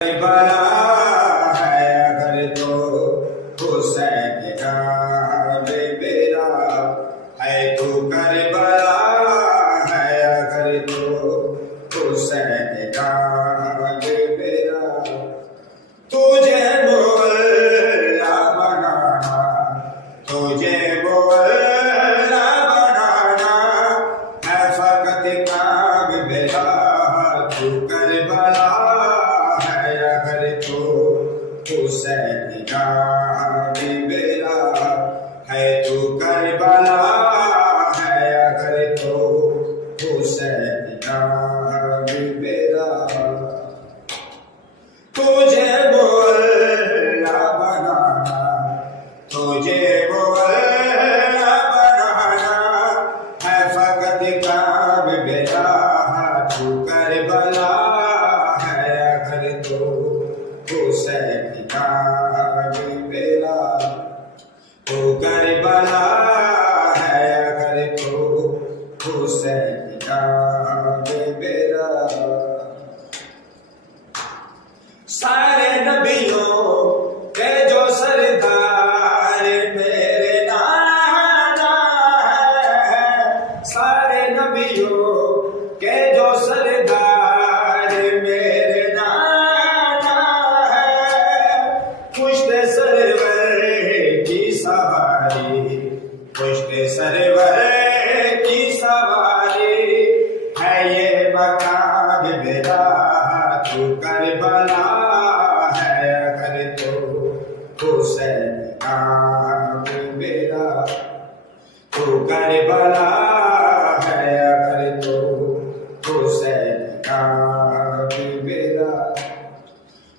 بلا ہے اگر تو حسین کا بیرا ہے تو کربلا ہے اگر تو حسین کا بیرا تجھے مولا بنانا تجھے مولا بنانا ہے فقط کام میرا تو کربلا حسین کا بیرا ہے تو کربلا ہے اگر تو حسین کا بیرا تجھے مولا بنانا تجھے مولا بنانا ہے فقط کام میرا تو کربلا ہے اگر تو حسین کا بیرا تو کربلا ہے اگر تو حسین کا بیرا سارے نبیوں کے جو سردار میرے نانا ہے سارے نبیوں کے جو سردار میرے نانا پشت سرور کی سواری پشت سرور کی سواری ہے یہ مقام میرا تو کربلا ہے اگر تو حسین کا بیرا تو کربلا ہے اگر تو حسین کا بیرا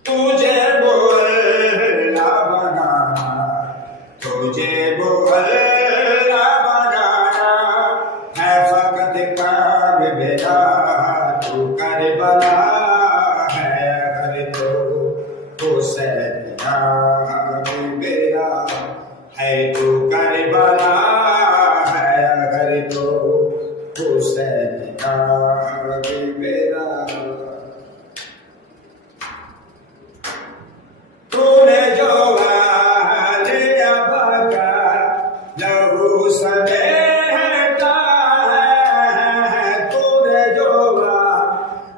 تجھے مولا بنانا تجھے مولا بنانا ہے فقط کام میرا تو کربلا ہے اگر تو حسین کا بیرا ہے تو کربلا ہے اگر تو حسین کا بیرا سمیٹا ہے تو نے جو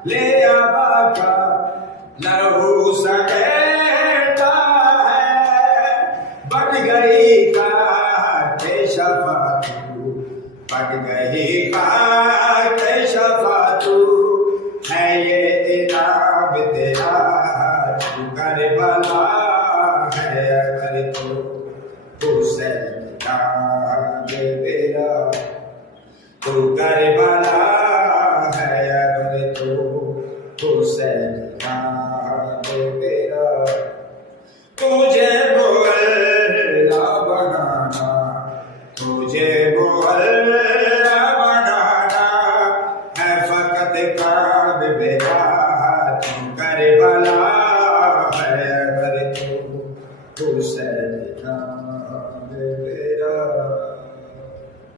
لے آبا کا لہو سمیٹا ہے بن گئی خاک شفاعت بن گئی خاک شفاعت ہے یہ انعام تیرا تو کربلا ہے اگر تو حسین کا بیرا تو کربلا ہے اگر تو حسین کا بیرا تجھے مولا بنانا تجھے مولا بنانا ہے فقط کام میرا تو کربلا